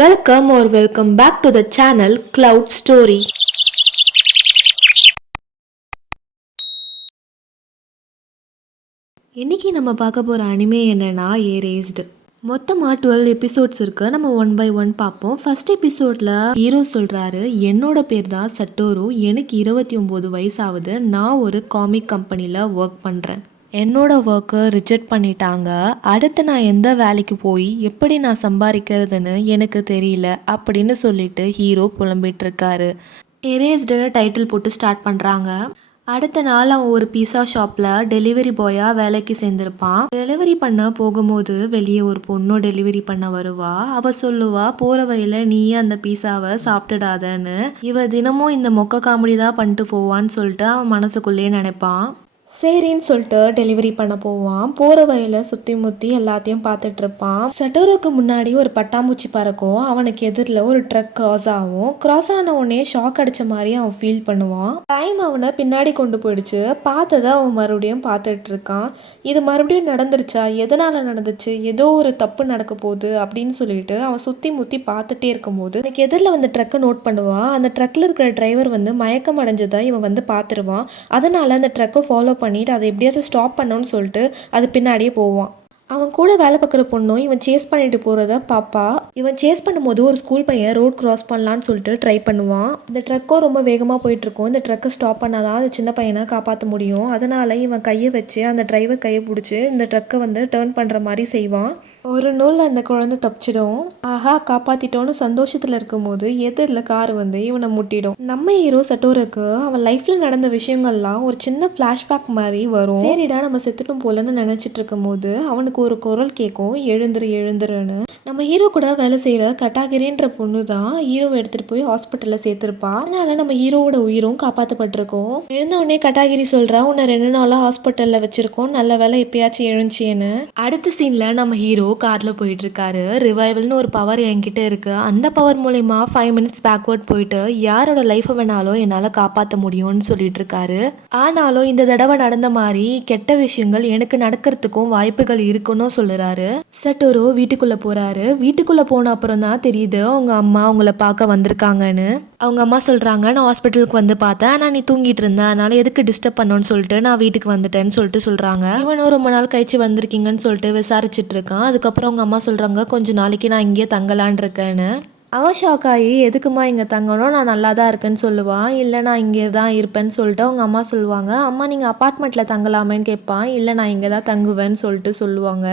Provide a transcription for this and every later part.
Welcome our welcome back to the channel Cloud Story இன்னைக்கு நம்ம பார்க்க போகிற அனிமே என்னன்னா ஏரேஸ்டு மொத்தமாக டுவெல் எபிசோட்ஸ் இருக்கு. நம்ம ஒன் பை ஒன் பார்ப்போம். ஃபர்ஸ்ட் எபிசோடில் ஹீரோ சொல்கிறாரு என்னோட பேர் தான் சட்டோரு. எனக்கு இருபத்தி ஒம்பது வயசாகுது. நான் ஒரு காமிக் கம்பெனியில் ஒர்க் பண்ணுறேன் என்னோட ஒர்க்கை ரிஜெக்ட் பண்ணிட்டாங்க. அடுத்து நான் எந்த வேலைக்கு போய் எப்படி நான் சம்பாதிக்கிறதுன்னு எனக்கு தெரியல அப்படின்னு சொல்லிட்டு ஹீரோ புலம்பிட்டு இருக்காரு. எரேஸ்டு டைட்டில் போட்டு ஸ்டார்ட் பண்ணுறாங்க அடுத்த நாள் அவன் ஒரு பீஸா ஷாப்பில் டெலிவரி பாயாக வேலைக்கு சேர்ந்துருப்பான். டெலிவரி பண்ண போகும்போது வெளியே ஒரு பொண்ணும் டெலிவரி பண்ண வருவா. அவள் சொல்லுவா போகிற வழியில் நீயே அந்த பீஸாவை சாப்பிட்டுடாதன்னு. இவ தினமும் இந்த மொக்க காமெடி தான் பண்ணிட்டு போவான்னு சொல்லிட்டு அவன் மனசுக்குள்ளேயே நினைப்பான். சரின்னு சொல்லிட்டு டெலிவரி பண்ண போவான். போகிற வழியில் சுற்றி முற்றி எல்லாத்தையும் பார்த்துட்டு இருப்பான். சட்டோருக்கு முன்னாடி ஒரு பட்டாம்பூச்சி பறக்கும். அவனுக்கு எதிரில் ஒரு ட்ரக் கிராஸ் ஆகும். கிராஸ் ஆன உடனே ஷாக் அடிச்ச மாதிரி அவன் ஃபீல் பண்ணுவான். டைம் அவனை பின்னாடி கொண்டு போயிடுச்சு. பார்த்ததை அவன் மறுபடியும் பார்த்துட்டு இருக்கான். இது மறுபடியும் நடந்துருச்சா? எதனால் நடந்துச்சு? ஏதோ ஒரு தப்பு நடக்க போகுது அப்படின்னு சொல்லிட்டு அவன் சுற்றி முற்றி பார்த்துட்டே இருக்கும்போது எனக்கு எதிரில் வந்து ட்ரக்கை நோட் பண்ணுவான். அந்த ட்ரக்கில் இருக்கிற டிரைவர் வந்து மயக்கம் அடைஞ்சதை இவன் வந்து பார்த்துருவான். அதனால் அந்த ட்ரக்கை ஃபாலோ பண்ணிட்டு அதை எப்படியாவது ஸ்டாப் பண்ணணும்னு சொல்லிட்டு அது பின்னாடியே போவான். அவன் கூட வேலை பார்க்குற பொண்ணும் இவன் சேஸ் பண்ணிட்டு போகிறத பாப்பா. இவன் சேஸ் பண்ணும்போது ஒரு ஸ்கூல் பையன் ரோட் கிராஸ் பண்ணலான்னு சொல்லிட்டு ட்ரை பண்ணுவான். இந்த ட்ரக்கும் ரொம்ப வேகமாக போயிட்டுருக்கும். இந்த ட்ரக்கை ஸ்டாப் பண்ணாதான் அந்த சின்ன பையனை காப்பாற்ற முடியும். அதனால் இவன் கையை வச்சு அந்த டிரைவர் கையை பிடிச்சி இந்த ட்ரக்கை வந்து டேர்ன் பண்ணுற மாதிரி செய்வான். ஒரு நூலில் அந்த குழந்தை தப்பிச்சிடும். ஆஹா காப்பாத்திட்டோன்னு சந்தோஷத்தில் இருக்கும்போது எதிரில் கார் வந்து இவனை முட்டிடும். நம்ம ஹீரோ சட்டோருக்கு அவன் லைஃப்பில் நடந்த விஷயங்கள்லாம் ஒரு சின்ன ஃப்ளாஷ்பேக் மாதிரி வரும். சரிடா நம்ம செத்துட்டும் போலன்னு நினச்சிட்டு இருக்கும் போது அவனுக்கு ஒரு குரல் கேட்கும். எழுந்துரு எழுந்துருன்னு. நம்ம ஹீரோ கூட வேலை செய்கிற கட்டாகிரின்ற பொண்ணு தான் ஹீரோவை எடுத்துகிட்டு போய் ஹாஸ்பிட்டலில் சேர்த்துருப்பா. அதனால நம்ம ஹீரோவோட உயிரும் காப்பாற்றப்பட்டிருக்கோம் எழுந்த உடனே கட்டாகிரி சொல்கிறா உன்னை ரெண்டு நாளாக ஹாஸ்பிட்டலில் வச்சுருக்கோம். நல்ல வேலை எப்பயாச்சும் எழுந்துச்சேன்னு அடுத்த சீனில் நம்ம ஹீரோ காரில் போயிட்டுருக்காரு ரிவைவல்னு ஒரு பவர் என்கிட்ட இருக்குது அந்த பவர் மூலயமா ஃபைவ் மினிட்ஸ் பேக்வர்ட் போயிட்டு யாரோட லைஃப்பை வேணாலும் என்னால் காப்பாற்ற முடியும்னு சொல்லிட்டு இருக்காரு. ஆனாலும் இந்த தடவை நடந்த மாதிரி கெட்ட விஷயங்கள் எனக்கு நடக்கிறதுக்கும் வாய்ப்புகள் இருக்குன்னு சொல்லுறாரு. சட்டோரோ போகிறாரு சொல்கிறாரு வீட்டுக்குள்ளே போன அப்புறம் தான் தெரியுது அவங்க அம்மா அவங்கள பார்க்க வந்திருக்காங்கன்னு. அவங்க அம்மா சொல்கிறாங்க நான் ஹாஸ்பிட்டலுக்கு வந்து பார்த்தேன். ஆனால் நீ தூங்கிட்டு இருந்த. அதனால் எதுக்கு டிஸ்டர்ப் பண்ணோன்னு சொல்லிட்டு நான் வீட்டுக்கு வந்துட்டேன்னு சொல்லிட்டு சொல்கிறாங்க இவனும் ரொம்ப நாள் கழிச்சு வந்திருக்கீங்கன்னு சொல்லிட்டு விசாரிச்சுட்டு இருக்கான். அதுக்கப்புறம் அவங்க அம்மா சொல்கிறாங்க கொஞ்சம் நாளைக்கு நான் இங்கேயே தங்கலான் இருக்கேன்னு. அவன் ஷாக் ஆகி எதுக்குமா இங்கே தங்கணும்? நான் நல்லா தான் இருக்கேன்னு சொல்லுவான் இல்லை நான் இங்கே தான் இருப்பேன்னு சொல்லிட்டு அவங்க அம்மா சொல்லுவாங்க. அம்மா நீங்கள் அப்பார்ட்மெண்ட்டில் தங்கலாமேன்னு கேட்பான். இல்லை நான் இங்கே தான் தங்குவேன்னு சொல்லிட்டு சொல்லுவாங்க.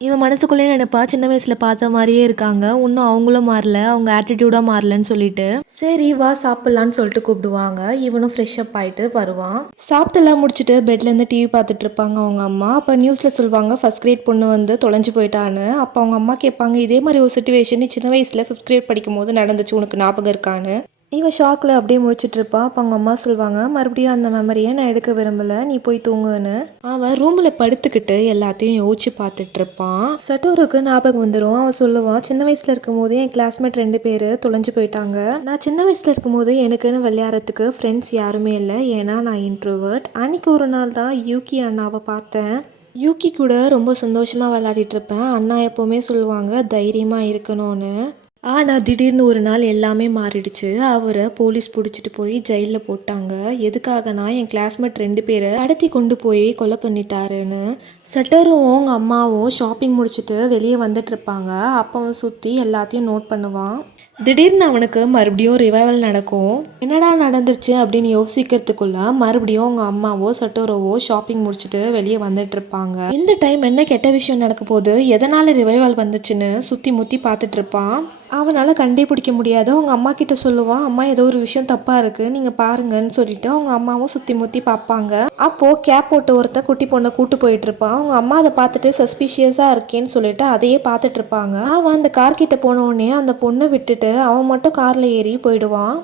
இவன் மனசுக்குள்ளே நினைப்பா சின்ன வயசில் பார்த்த மாதிரியே இருக்காங்க. இன்னும் அவங்களும் மாறல அவங்க ஆட்டிடியூடாக மாறலன்னு சொல்லிட்டு. சரி வா சாப்பிட்லான்னு சொல்லிட்டு கூப்பிடுவாங்க. இவனும் ஃப்ரெஷ் அப் ஆகிட்டு வருவான். சாப்பிட்டெல்லாம் முடிச்சுட்டு பெட்லேருந்து டிவி பார்த்துட்டு இருப்பாங்க அவங்க அம்மா. அப்போ நியூஸில் சொல்லுவாங்க ஃபஸ்ட் கிரேட் பொண்ணு வந்து தொலைஞ்சு போயிட்டான்னு. அப்போ அவங்க அம்மா கேட்பாங்க இதே மாதிரி ஒரு சுச்சுவேஷன் நீ சின்ன வயசில் ஃபிஃப்த் கிரேட் படிக்கும் போது நடந்துச்சு உனக்கு ஞாபகம் இருக்கான்னு. இவன் ஷாக்கில் அப்படியே முடிச்சிட்டு அப்போ அவங்க அம்மா சொல்லுவாங்க மறுபடியும் அந்த மெமரியை நான் எடுக்க விரும்பலை. நீ போய் தூங்குன்னு. அவன் ரூமில் படுத்துக்கிட்டு எல்லாத்தையும் யோசிச்சு பார்த்துட்டு இருப்பான் சட்டோருக்கு ஞாபகம் வந்துடும் அவன் சொல்லுவான் சின்ன வயசில் இருக்கும் போது என் கிளாஸ்மேட் ரெண்டு பேர் தொலைஞ்சு போயிட்டாங்க. நான் சின்ன வயசில் இருக்கும் போது எனக்குன்னு விளையாடுறதுக்கு ஃப்ரெண்ட்ஸ் யாருமே இல்லை. ஏன்னா நான் இன்ட்ரோவர்ட் அன்னைக்கு ஒரு நாள் தான் யூகி அண்ணாவை பார்த்தேன். யூகி கூட ரொம்ப சந்தோஷமாக விளையாடிட்டு இருப்பேன். அண்ணா எப்போவுமே சொல்லுவாங்க தைரியமாக இருக்கணும்னு. ஆனால் திடீர்னு ஒரு நாள் எல்லாமே மாறிடுச்சு. அவரை போலீஸ் பிடிச்சிட்டு போய் ஜெயிலில் போட்டாங்க. எதுக்காகனா என் கிளாஸ்மேட் ரெண்டு பேரை கடத்தி கொண்டு போய் கொலை பண்ணிட்டாருன்னு செட்டரும் அவங்க அம்மாவும் ஷாப்பிங் முடிச்சுட்டு வெளியே வந்துட்டு இருப்பாங்க அப்போ அவன் சுற்றி எல்லாத்தையும் நோட் பண்ணுவான். திடீர்னு அவனுக்கு மறுபடியும் ரிவைவல் நடக்கும். என்னடா நடந்துருச்சு அப்படின்னு யோசிக்கிறதுக்குள்ள மறுபடியும் அவங்க அம்மாவோ சட்டோரோவோ ஷாப்பிங் முடிச்சுட்டு வெளியே வந்துட்டு இருப்பாங்க இந்த டைம் என்ன கெட்ட விஷயம் நடக்க போகுது? எதனால ரிவைவல் வந்துச்சுன்னு சுற்றி முத்தி பார்த்துட்டு இருப்பான் அவனால் கண்டுபிடிக்க முடியாது. அவங்க அம்மா கிட்ட சொல்லுவான் அம்மா ஏதோ ஒரு விஷயம் தப்பாக இருக்குது நீங்கள் பாருங்கன்னு சொல்லிட்டு அவங்க அம்மாவும் சுற்றி முத்தி பார்ப்பாங்க. அப்போது கேப் போட்ட ஒருத்தன் குட்டி பொண்ணை கூட்டு போயிட்டு இருப்பான் அவங்க அம்மா அதை பார்த்துட்டு சஸ்பீஷியஸா இருக்கேன்னு சொல்லிட்டு அதையே பார்த்துட்டு இருப்பாங்க. அவன் அந்த கார்கிட்ட போனோடனே அந்த பொண்ணை விட்டுட்டு அவன் மட்டும் காரில் ஏறி போயிடுவான்.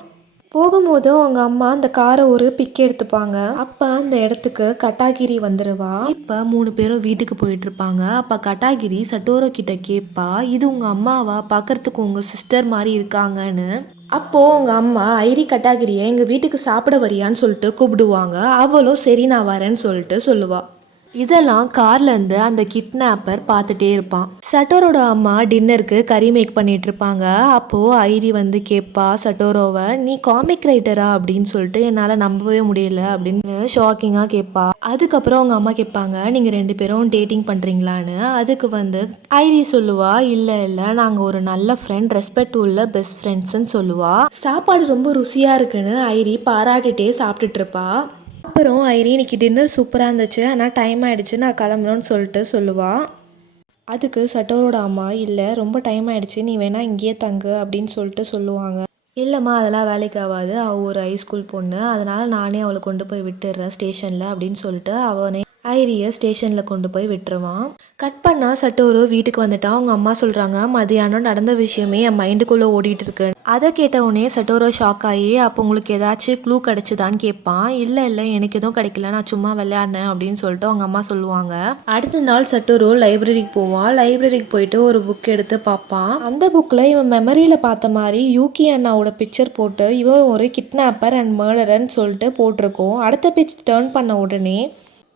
போகும்போது அவங்க அம்மா அந்த காரை ஒரு பிக் எடுத்துப்பாங்க. அப்போ அந்த இடத்துக்கு கட்டாகிரி வந்துடுவா இப்போ மூணு பேரும் வீட்டுக்கு போயிட்டு இருப்பாங்க. அப்போ கட்டாகிரி சட்டோரோ கிட்ட கேட்பா இது உங்க அம்மாவா? பார்க்கறதுக்கு உங்க சிஸ்டர் மாதிரி இருக்காங்கன்னு. அப்போ உங்க அம்மா ஐரி கட்டாகிரியை எங்க வீட்டுக்கு சாப்பிட வரியான்னு சொல்லிட்டு கூப்பிடுவாங்க. அவளும் சரி நான் வரேன்னு சொல்லிட்டு சொல்லுவா. இதெல்லாம் கார்ல இருந்து அந்த கிட்னாப்பர் பார்த்துட்டே இருப்பான். சட்டோரோட அம்மா டின்னருக்கு கறி மேக் பண்ணிட்டு இருப்பாங்க. அப்போ ஐரி வந்து கேட்பா சட்டோரோவை நீ காமிக் ரைட்டரா அப்படின்னு சொல்லிட்டு என்னால் நம்பவே முடியல அப்படின்னு ஷாக்கிங்காக கேட்பா அதுக்கப்புறம் அவங்க அம்மா கேட்பாங்க நீங்கள் ரெண்டு பேரும் டேட்டிங் பண்ணுறீங்களான்னு அதுக்கு வந்து ஐரி சொல்லுவா இல்லை இல்லை நாங்கள் ஒரு நல்ல ஃப்ரெண்ட் ரெஸ்பெக்ட் உள்ள பெஸ்ட் ஃப்ரெண்ட்ஸ்ன்னு சொல்லுவா. சாப்பாடு ரொம்ப ருசியாக இருக்குன்னு ஐரி பாராட்டிட்டே சாப்பிட்டுட்டு இருப்பா. அப்புறம் ஐரி இன்னைக்கு டின்னர் சூப்பராக இருந்துச்சு. ஆனால் டைம் ஆகிடுச்சு நான் கிளம்பணும்னு சொல்லிட்டு சொல்லுவாள் அதுக்கு சட்டோரோட அம்மா இல்லை ரொம்ப டைம் ஆகிடுச்சு நீ வேணால் இங்கேயே தங்கு அப்படின்னு சொல்லிட்டு சொல்லுவாங்க. இல்லைம்மா அதெல்லாம் வேலைக்கு ஆகாது. அவள் ஒரு ஹைஸ்கூல் பொண்ணு. அதனால் நானே அவளை கொண்டு போய் விட்டுடுறேன் ஸ்டேஷனில் அப்படின்னு சொல்லிட்டு அவனே ஐரியை ஸ்டேஷனில் கொண்டு போய் விட்டுருவான். கட் பண்ணால் சட்டோரு வீட்டுக்கு வந்துட்டா அவங்க அம்மா சொல்கிறாங்க மதியானம் நடந்த விஷயமே என் மைண்டுக்குள்ளே ஓடிட்டு இருக்கு. அதை கேட்டவுடனே சட்டோரோ ஷாக் ஆகி அப்போ உங்களுக்கு ஏதாச்சும் க்ளூ கிடச்சிதான்னு கேட்பான். இல்லை இல்லை எனக்கு எதுவும் கிடைக்கல. நான் சும்மா விளையாடினேன் அப்படின்னு சொல்லிட்டு அவங்க அம்மா சொல்லுவாங்க. அடுத்த நாள் சட்டோரோ லைப்ரரிக்கு போவான் லைப்ரரிக்கு போயிட்டு ஒரு புக் எடுத்து பார்ப்பான் அந்த புக்கில் இவன் மெமரியில் பார்த்த மாதிரி யூகி அண்ணாவோட பிக்சர் போட்டு இவன் ஒரு கிட்னாப்பர் அண்ட் மர்டரன்னு சொல்லிட்டு போட்டிருக்கோம். அடுத்த பேஜ் டேர்ன் பண்ண உடனே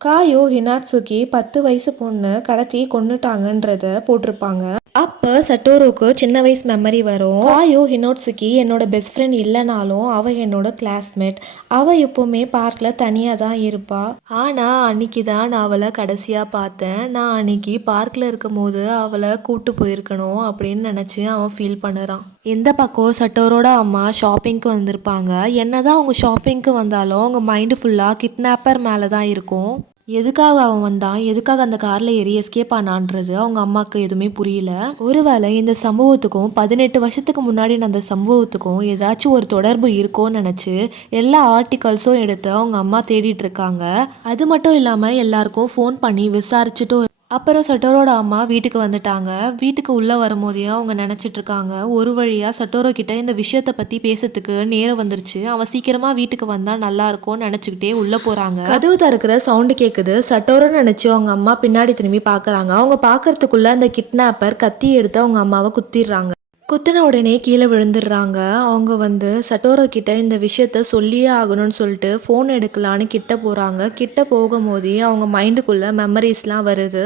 காயோ ஹினாட்சுகி பத்து வயசு பொண்ணு கடத்தி கொண்டுட்டாங்கன்றத போட்டிருப்பாங்க. அப்போ சட்டோரோக்கு சின்ன வயசு மெமரி வரும். காயோ ஹினோட்சுகி என்னோட பெஸ்ட் ஃப்ரெண்ட் இல்லைனாலும் அவ என்னோட கிளாஸ்மேட் அவ எப்பவுமே பார்க்கில் தனியாக தான் இருப்பா. ஆனால் அன்னைக்கு தான் நான் அவளை கடைசியாக பார்த்தேன். நான் அன்னைக்கு பார்க்கில் இருக்கும் போது அவளை கூட்டு போயிருக்கணும் அப்படின்னு நினச்சி அவன் ஃபீல் பண்ணுறான். எந்த பக்கம் சட்டோரோட அம்மா ஷாப்பிங்க்கு வந்திருப்பாங்க? என்னதான் அவங்க ஷாப்பிங்க்கு வந்தாலும் அவங்க மைண்டு ஃபுல்லாக கிட்னாப்பர் மேலே தான் இருக்கும். எதுக்காக அவன் வந்தான்? எதுக்காக அந்த காரில் ஏறி எஸ்கேப் ஆனான்றது அவங்க அம்மாவுக்கு எதுவுமே புரியல. ஒருவேளை இந்த சம்பவத்துக்கும் பதினெட்டு வருஷத்துக்கு முன்னாடி நடந்த சம்பவத்துக்கும் ஏதாச்சும் ஒரு தொடர்பு இருக்கோன்னு நினச்சி எல்லா ஆர்டிகல்ஸும் எடுத்து அவங்க அம்மா தேடிட்டு இருக்காங்க. அது மட்டும் இல்லாமல் எல்லாருக்கும் ஃபோன் பண்ணி விசாரிச்சுட்டும் அப்புறம் சட்டோரோட அம்மா வீட்டுக்கு வந்துட்டாங்க. வீட்டுக்கு உள்ளே வரும்போதே அவங்க நினச்சிட்ருக்காங்க ஒரு வழியாக சட்டோரோ கிட்ட இந்த விஷயத்தை பற்றி பேசுறதுக்கு நேரம் வந்துருச்சு. அவன் சீக்கிரமாக வீட்டுக்கு வந்தால் நல்லா இருக்கும்னு நினச்சிக்கிட்டே உள்ளே போகிறாங்க கதவு திறக்கிற சவுண்டு கேட்குது சட்டோரோ நினச்சி அவங்க அம்மா பின்னாடி திரும்பி பார்க்குறாங்க அவங்க பார்க்கறதுக்குள்ளே அந்த கிட்னாப்பர் கத்தி எடுத்து அவங்க அம்மாவை குத்திடுறாங்க. குத்தின உடனே கீழே விழுந்துடுறாங்க. அவங்க வந்து சட்டோரோ கிட்ட இந்த விஷயத்த சொல்லியே ஆகணும்னு சொல்லிட்டு ஃபோன் எடுக்கலான்னு கிட்ட போகிறாங்க கிட்ட போகும்போதே அவங்க மைண்டுக்குள்ளே மெமரிஸ்லாம் வருது.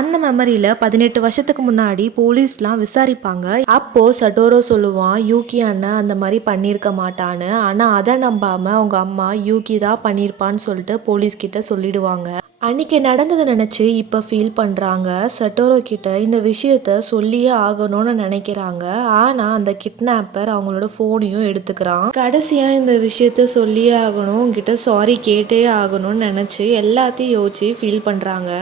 அந்த மெமரியில் பதினெட்டு வருஷத்துக்கு முன்னாடி போலீஸ்லாம் விசாரிப்பாங்க. அப்போது சட்டோரோ சொல்லுவான் யூகி அண்ணன் அந்த மாதிரி பண்ணியிருக்க மாட்டான்னு. ஆனால் அதை நம்பாமல் அவங்க அம்மா யூகி தான் பண்ணியிருப்பான்னு சொல்லிட்டு போலீஸ்கிட்ட சொல்லிடுவாங்க. அன்றைக்கி நடந்ததை நினச்சி இப்போ ஃபீல் பண்ணுறாங்க சட்டோரோ கிட்ட இந்த விஷயத்த சொல்லியே ஆகணும்னு நினைக்கிறாங்க. ஆனால் அந்த கிட்னாப்பர் அவங்களோட ஃபோனையும் எடுத்துக்கிறான். கடைசியாக இந்த விஷயத்த சொல்லியே ஆகணும். உங்ககிட்ட சாரி கேட்டே ஆகணும்னு நினச்சி எல்லாத்தையும் யோசிச்சு ஃபீல் பண்ணுறாங்க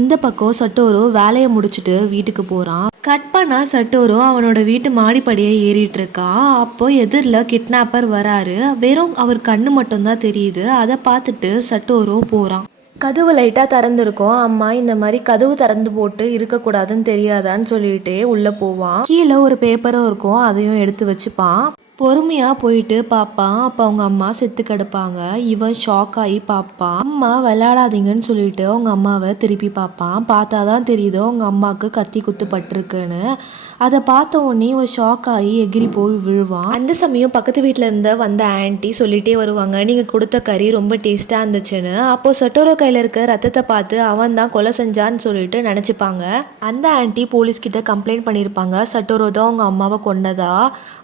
இந்த பக்கம் சட்டோரோ வேலையை முடிச்சுட்டு வீட்டுக்கு போகிறான் கட் பண்ணா சட்டோரோ அவனோட வீட்டு மாடிப்படியை ஏறிட்டு இருக்கான். அப்போ எதிரில் கிட்னாப்பர் வராரு. வெறும் அவர் கண்ணு மட்டும்தான் தெரியுது. அதை பார்த்துட்டு சட்டோரோ போகிறான் கதவு லைட்டாக திறந்துருக்கோம். அம்மா இந்த மாதிரி கதவு திறந்து போட்டு இருக்கக்கூடாதுன்னு தெரியாதான்னு சொல்லிட்டு உள்ளே போவான் கீழே ஒரு பேப்பரும் இருக்கும். அதையும் எடுத்து வச்சுப்பான். பொறுமையாக போயிட்டு பார்ப்பான் அப்போ அவங்க அம்மா செத்து கிடப்பாங்க. இவன் ஷாக் ஆகி பார்ப்பான் அம்மா விளையாடாதீங்கன்னு சொல்லிட்டு அவங்க அம்மாவை திருப்பி பார்ப்பான் பார்த்தா தான் தெரியுது அவங்க அம்மாவுக்கு கத்தி குத்து பட்டிருக்குன்னு அதை பார்த்த உடனே இவன் ஷாக் ஆகி எகிரி போய் விழுவான். அந்த சமயம் பக்கத்து வீட்டில் இருந்த வந்த ஆன்ட்டி சொல்லிட்டே வருவாங்க நீங்கள் கொடுத்த கறி ரொம்ப டேஸ்ட்டாக இருந்துச்சுன்னு. அப்போ சட்டோரோ கையில் இருக்க ரத்தத்தை பார்த்து அவன் தான் கொலை செஞ்சான்னு சொல்லிட்டு நினச்சிப்பாங்க. அந்த ஆன்ட்டி போலீஸ்கிட்ட கம்ப்ளைண்ட் பண்ணியிருப்பாங்க சட்டோரோ தான் அவங்க அம்மாவை கொன்னதா?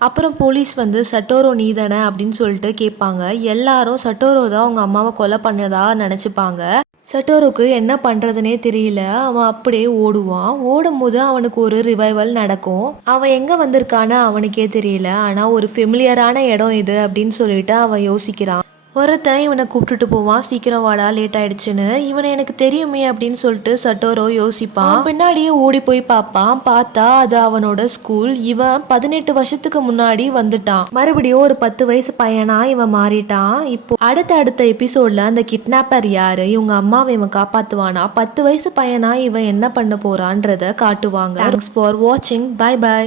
அப்புறம் போலீஸ் வந்து சட்டோரோ நீதானே அப்படின்னு சொல்லிட்டு கேட்பாங்க. எல்லாரும் சட்டோரோ தான் அவங்க அம்மாவை கொலை பண்ணதா நினச்சிப்பாங்க. சட்டோருக்கு என்ன பண்ணுறதுனே தெரியல. அவன் அப்படியே ஓடுவான். ஓடும் போது அவனுக்கு ஒரு ரிவைவல் நடக்கும். அவன் எங்கே வந்திருக்கான்னு அவனுக்கே தெரியல. ஆனால் ஒரு ஃபெமிலியரான இடம் இது அப்படின்னு சொல்லிட்டு அவன் யோசிக்கிறான். ஒருத்தன் இவனை கூப்பிட்டுட்டு போவான். சீக்கிரம் வாடா லேட் ஆயிடுச்சுன்னு. இவனை எனக்கு தெரியுமே அப்படின்னு சொல்லிட்டு சட்டோரோ யோசிப்பான் பின்னாடியே ஓடி போய் பார்ப்பான். பார்த்தா அது அவனோட ஸ்கூல் இவன் பதினெட்டு வருஷத்துக்கு முன்னாடி வந்துட்டான். மறுபடியும் ஒரு பத்து வயசு பையனா இவன் மாறிட்டான். இப்போ அடுத்த அடுத்த எபிசோட்ல அந்த கிட்னாப்பர் யாரு? இவங்க அம்மாவை இவன் காப்பாத்துவானா? பத்து வயசு பையனா இவன் என்ன பண்ண போறான்றத காட்டுவாங்க. தேங்க்ஸ் ஃபார் வாட்சிங் பை பை